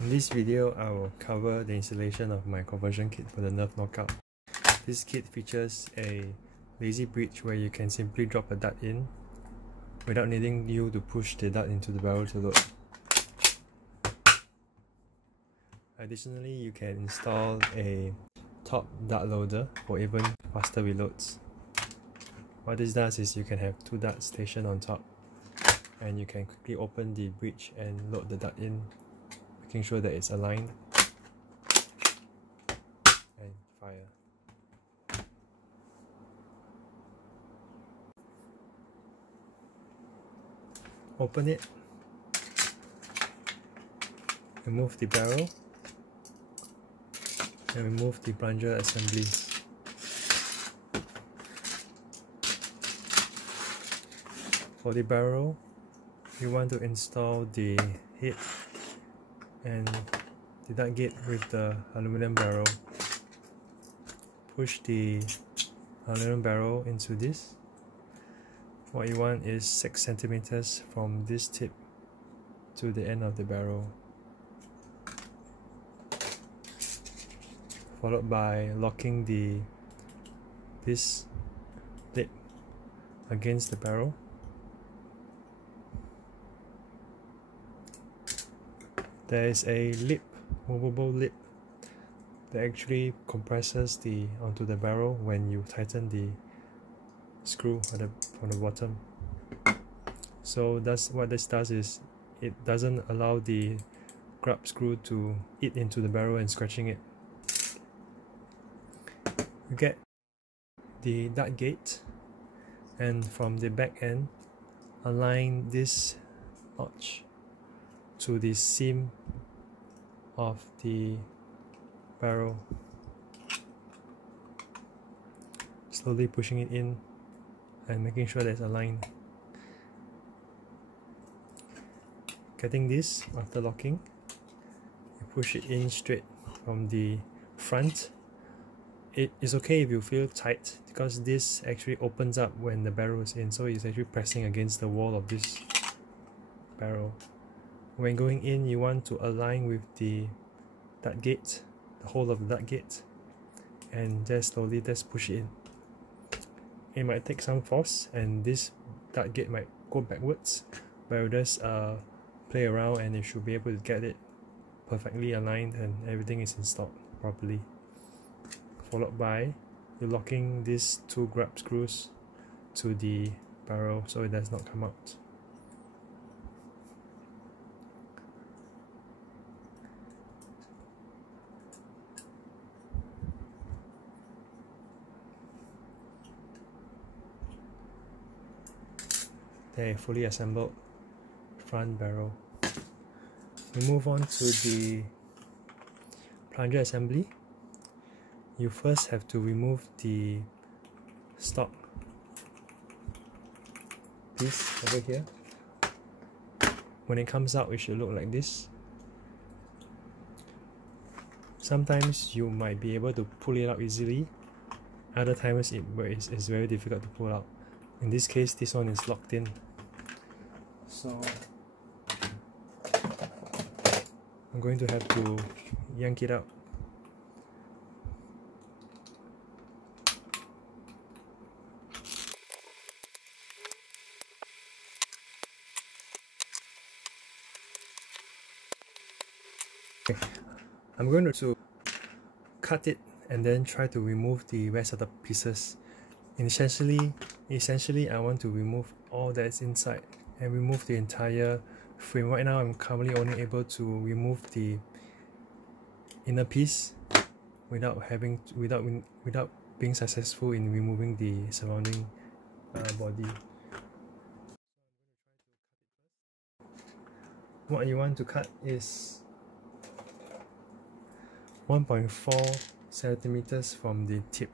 In this video, I will cover the installation of my conversion kit for the Nerf Knockout. This kit features a lazy bridge where you can simply drop a dart in without needing you to push the dart into the barrel to load. Additionally, you can install a top dart loader for even faster reloads. What this does is you can have two darts stationed on top, and you can quickly open the bridge and load the dart in, making sure that it's aligned, and fire. Open it, remove the barrel, and remove the plunger assemblies. For the barrel, you want to install the head and the dart gate with the aluminum barrel. Push the aluminum barrel into this. What you want is 6 centimeters from this tip to the end of the barrel, followed by locking this lip against the barrel. There is a lip, movable lip, that actually compresses onto the barrel when you tighten the screw from the bottom. So what this does is it doesn't allow the grub screw to eat into the barrel and scratching it. You get the dart gate, and from the back end, align this notch to the seam of the barrel, slowly pushing it in and making sure that it's aligned. Getting this after locking, you push it in straight from the front. It is okay if you feel tight, because this actually opens up when the barrel is in, so it's actually pressing against the wall of this barrel. When going in, you want to align with the dart gate, the hole of the dart gate, and just slowly push it in. It might take some force, and this dart gate might go backwards, but you just play around and you should be able to get it perfectly aligned and everything is installed properly. Followed by you locking these two grub screws to the barrel so it does not come out. A fully assembled front barrel. We move on to the plunger assembly. You first have to remove the stock piece over here. When it comes out, it should look like this. Sometimes you might be able to pull it out easily, other times it's very difficult to pull out. In this case, this one is locked in. So I'm going to have to yank it out. I'm going to cut it and then try to remove the rest of the pieces. Essentially I want to remove all that's inside and remove the entire frame. Right now I'm currently only able to remove the inner piece without being successful in removing the surrounding body. What you want to cut is 1.4 centimeters from the tip.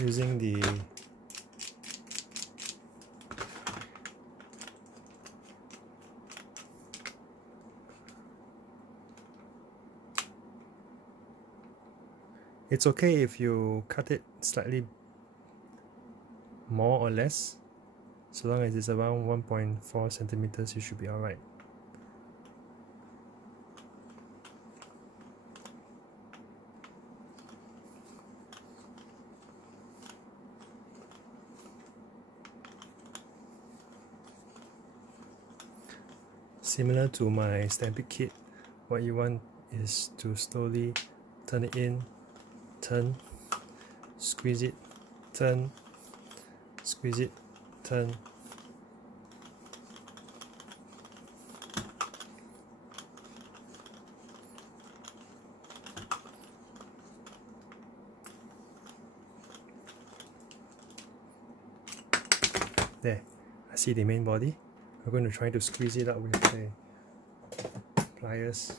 Using the It's okay if you cut it slightly more or less, so long as it's around 1.4 centimeters, you should be alright. Similar to my stamping kit, what you want is to slowly turn it in, turn, squeeze it, turn, squeeze it, turn. There, I see the main body. I'm going to try to squeeze it out with the pliers.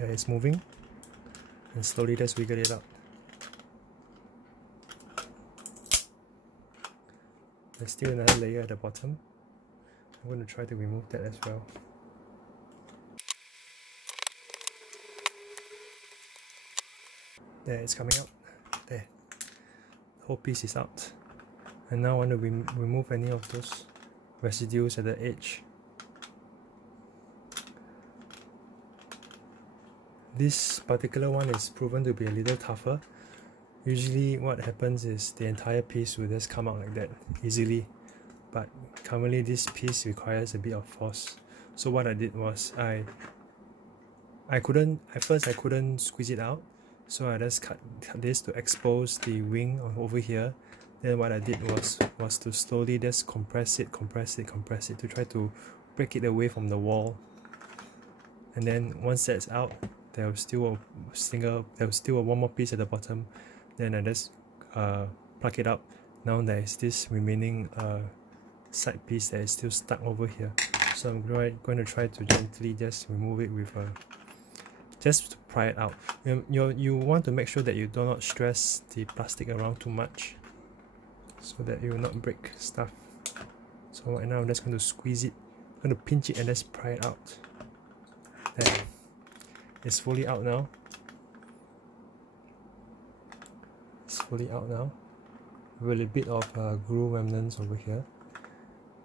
Yeah, it's moving, and slowly just wiggle it out. There's still another layer at the bottom. I'm going to try to remove that as well. There, it's coming out. There, the whole piece is out. And now I want to remove any of those residues at the edge. This particular one is proven to be a little tougher. Usually what happens is the entire piece will just come out like that easily, but currently this piece requires a bit of force. So what I did was I couldn't squeeze it out, so I just cut this to expose the wing over here. Then what I did was to slowly just compress it to try to break it away from the wall. And then once that's out, there was still one more piece at the bottom. Then I just plug it up. Now there is this remaining side piece that is still stuck over here. So I'm going to try to gently just remove it with just to pry it out. You want to make sure that you do not stress the plastic around too much, so that you will not break stuff. So right now I'm just going to squeeze it. I'm going to pinch it and just pry it out. There. It's fully out now. It's fully out now. With a bit of glue remnants over here.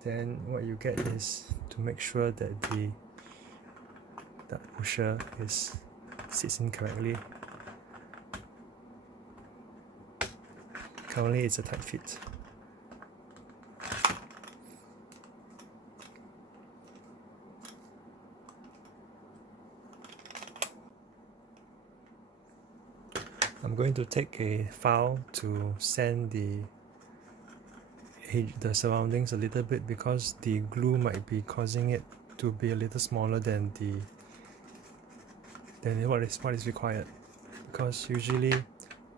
Then what you get is to make sure that that pusher sits in correctly. Currently it's a tight fit. I'm going to take a file to sand the surroundings a little bit, because the glue might be causing it to be a little smaller than what is required. Because usually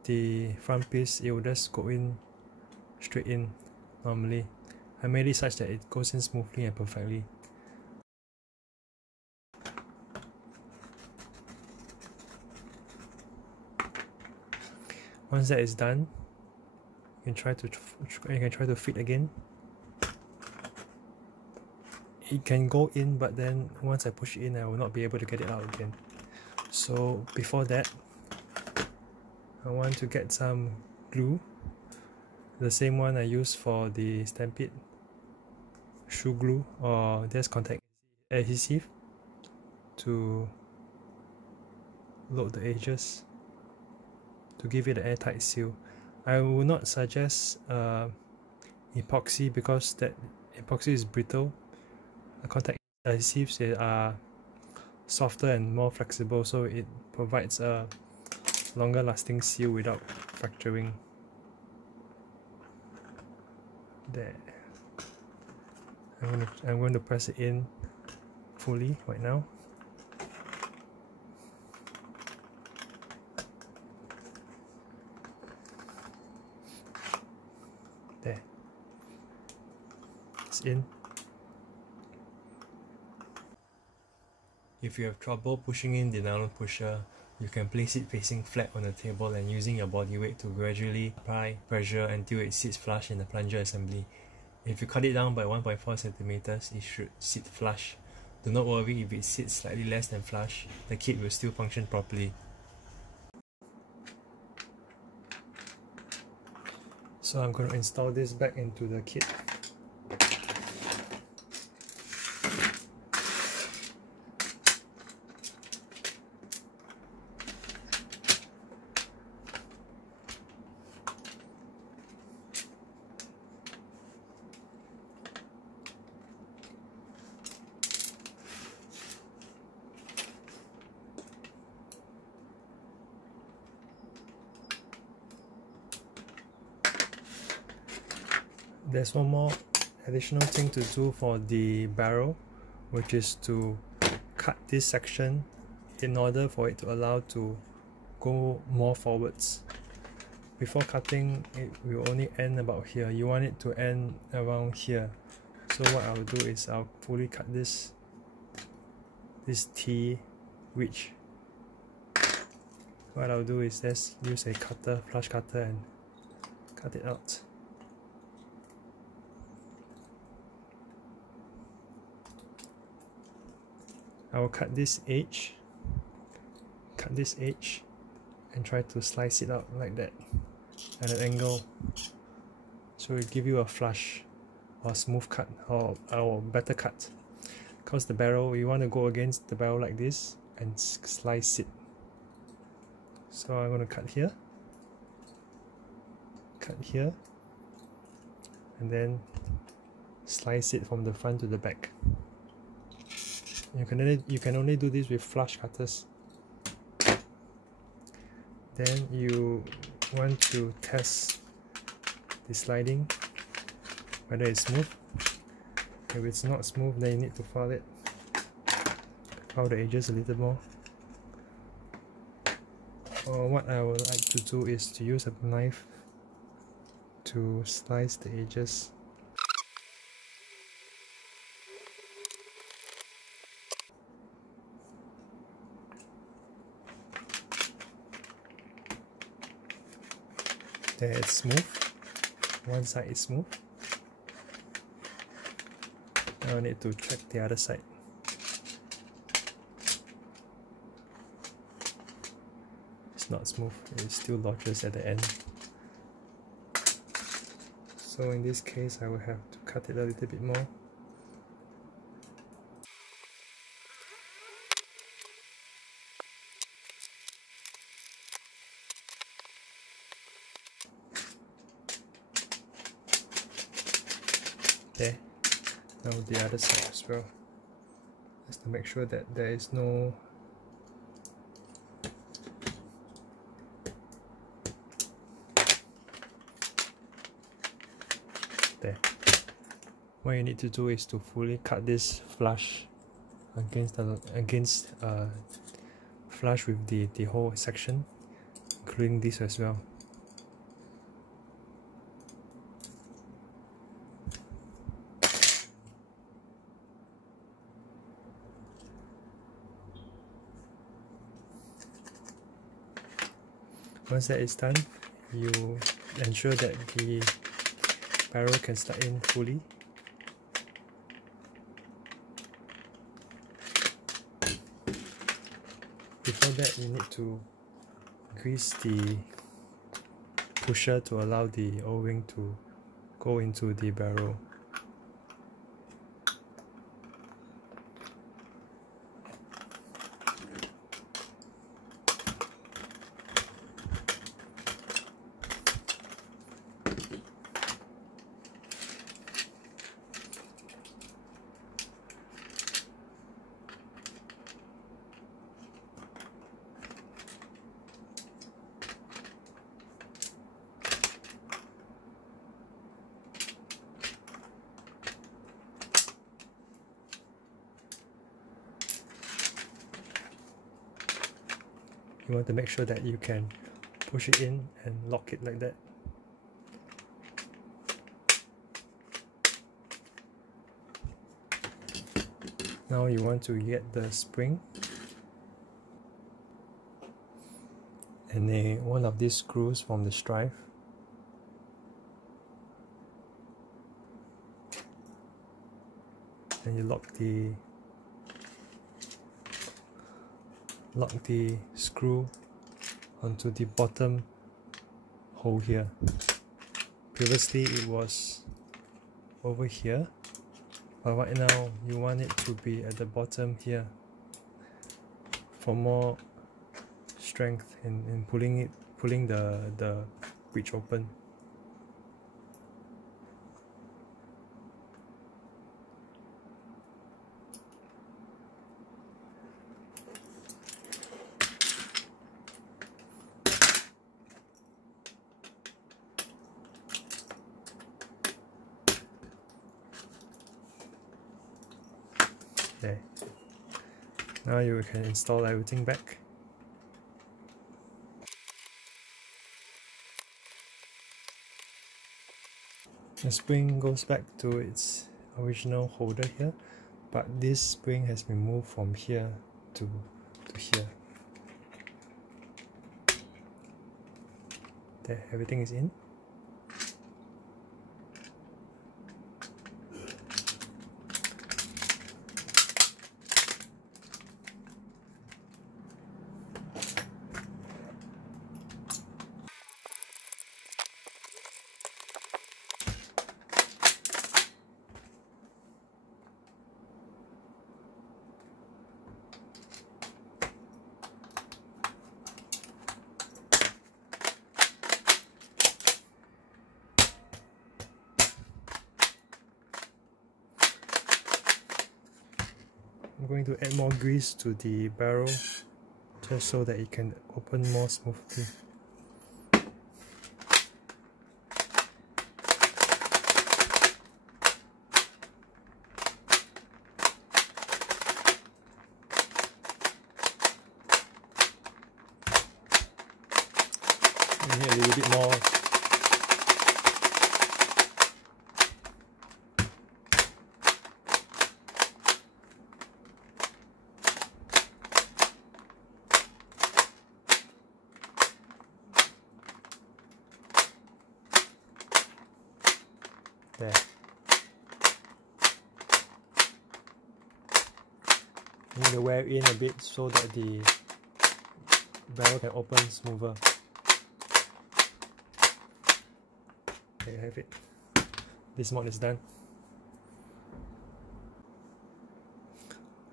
the front piece, it will just go in straight in normally. I made it such that it goes in smoothly and perfectly. Once that is done, you can try to fit again. It can go in, but then once I push it in, I will not be able to get it out again. So before that, I want to get some glue, the same one I use for the stampede, shoe glue, or just contact adhesive, to load the edges to give it an airtight seal. I will not suggest epoxy, because that epoxy is brittle. Contact adhesives, they are softer and more flexible, so it provides a longer lasting seal without fracturing. There. I'm going to press it in fully right now. fits in. If you have trouble pushing in the nylon pusher, you can place it facing flat on the table and using your body weight to gradually apply pressure until it sits flush in the plunger assembly. If you cut it down by 1.4 cm, it should sit flush. Do not worry if it sits slightly less than flush, the kit will still function properly. So I'm going to install this back into the kit. There's one more additional thing to do for the barrel, which is to cut this section in order for it to allow to go more forwards. Before cutting, it will only end about here. You want it to end around here. So what I'll do is I'll fully cut this T ridge. What I'll do is just use a cutter, flush cutter, and cut it out. I will cut this edge, and try to slice it out like that at an angle, so it give you a flush or smooth cut or better cut. Because the barrel, you want to go against the barrel like this and slice it. So I'm going to cut here, and then slice it from the front to the back. You can only do this with flush cutters. Then you want to test the sliding, whether it's smooth. If it's not smooth, then you need to file it. File the edges a little more. Or what I would like to do is to use a knife to slice the edges. There it's smooth. One side is smooth. Now I need to check the other side. It's not smooth, it still lodges at the end. So in this case I will have to cut it a little bit more. There. Now the other side as well, just to make sure that there is no there. What you need to do is to fully cut this flush flush with the whole section, including this as well. Once that is done, you ensure that the barrel can slide in fully. Before that, you need to grease the pusher to allow the O-ring to go into the barrel. You want to make sure that you can push it in and lock it like that. Now you want to get the spring and one of these screws from the strive. And you lock the screw onto the bottom hole here. Previously it was over here, but right now you want it to be at the bottom here for more strength in pulling the breech open. There. Now you can install everything back. The spring goes back to its original holder here, but this spring has been moved from here to here. There, everything is in. I'm going to add more grease to the barrel just so that it can open more smoothly. And here a little bit more. There. You need to wear in a bit so that the barrel can open smoother. There you have it. This mod is done.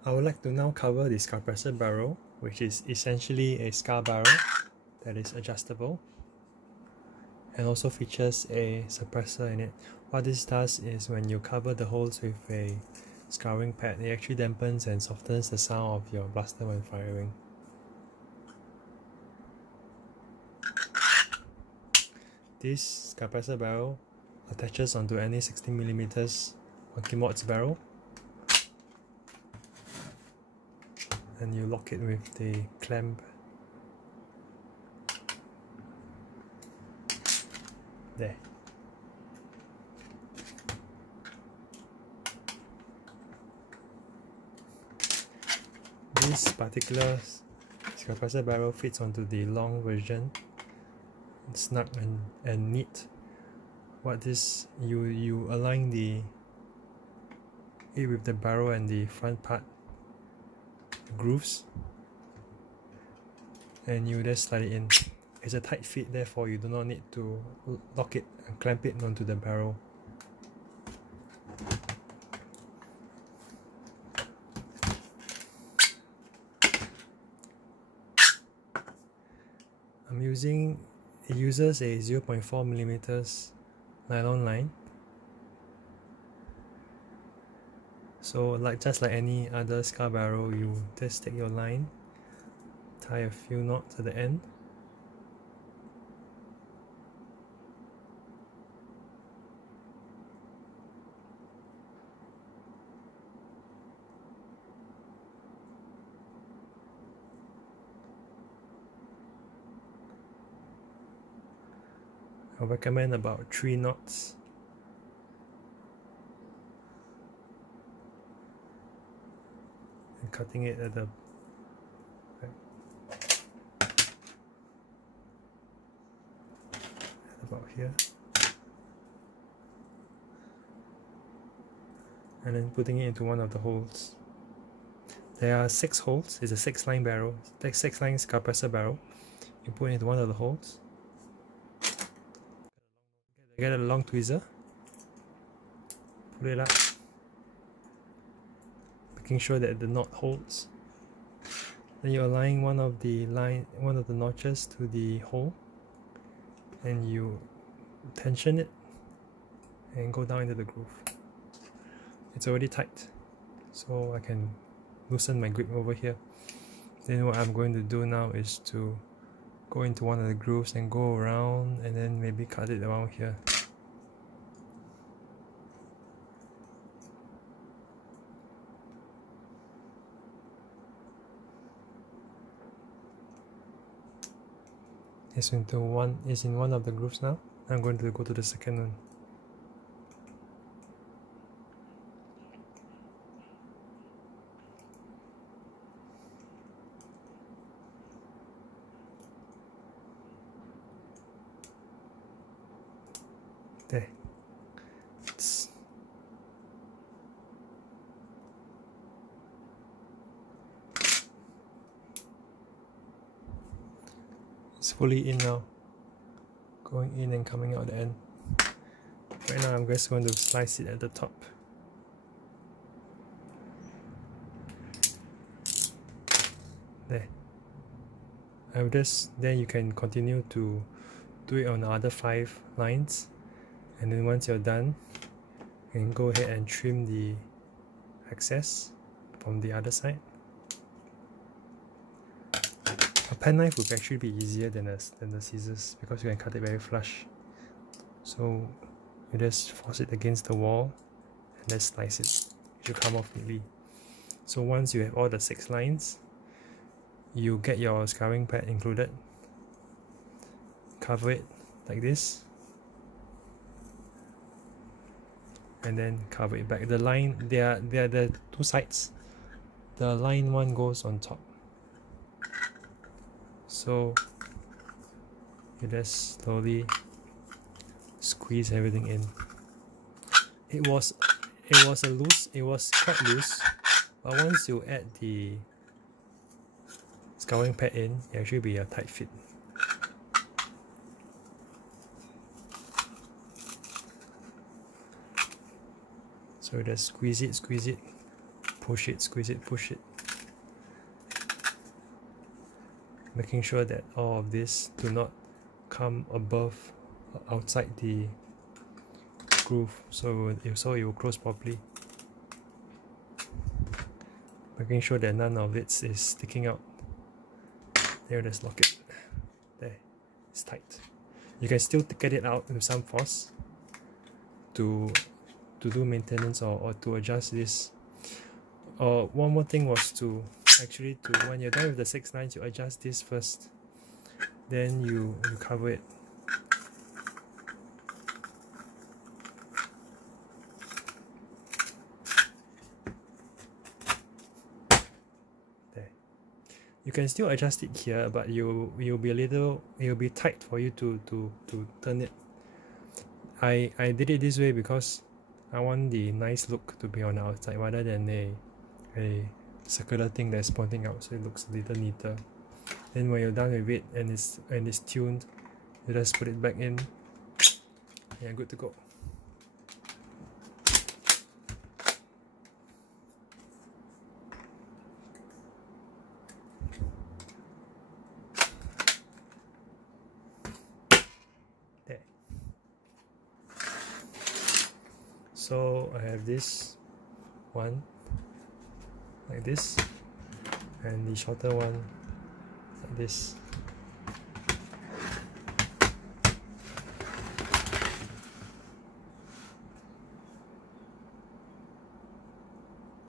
I would like to now cover the compressor barrel, which is essentially a scar barrel that is adjustable and also features a suppressor in it. What this does is when you cover the holes with a scouring pad, it actually dampens and softens the sound of your blaster when firing. This compressor barrel attaches onto any 16mm 1kW barrel, and you lock it with the clamp there. This particular compressor barrel fits onto the long version. It's snug and neat. What this you align it with the barrel and the front part grooves, and you just slide it in. It's a tight fit, therefore you do not need to lock it and clamp it onto the barrel. It uses a 0.4mm nylon line. So just like any other scar barrel, you just take your line, tie a few knots at the end, I recommend about 3 knots. and cutting it at the about here, and then putting it into one of the holes. There are 6 holes. It's a 6-line barrel, 6-line compressor barrel. You put it into one of the holes. Get a long tweezer, pull it up, making sure that the knot holds. Then you align one of the notches to the hole, and you tension it and go down into the groove. It's already tight, so I can loosen my grip over here. Then what I'm going to do now is to go into one of the grooves and go around, and then maybe cut it around here. It's in one of the grooves now. I'm going to go to the second one. There. It's fully in now, going in and coming out the end. Right now I'm just going to slice it at the top. There. I've just, then you can continue to do it on the other 5 lines, and then once you're done, you can go ahead and trim the excess from the other side. A pen knife would actually be easier than the scissors because you can cut it very flush. So you just force it against the wall and then slice it. It should come off neatly. So once you have all the 6 lines, you get your scouring pad included. Cover it like this, and then cover it back. The line, there are the 2 sides. The line one goes on top. So you just slowly squeeze everything in. It was quite loose, but once you add the scouring pad in, it actually be a tight fit. So just squeeze it, push it, squeeze it, push it. Making sure that all of this do not come above, outside the groove, so it will close properly. Making sure that none of it is sticking out. There, just lock it. There, it's tight. You can still get it out with some force to do maintenance or to adjust this. One more thing was to actually, when you're done with the 6 lines, you adjust this first, then you cover it. There. You can still adjust it here, but you'll be tight for you to turn it. I did it this way because I want the nice look to be on the outside rather than a circular thing that's pointing out, so it looks a little neater. Then when you're done with it and it's tuned, you just put it back in. Yeah, good to go. There. So I have this one like this, and the shorter one like this.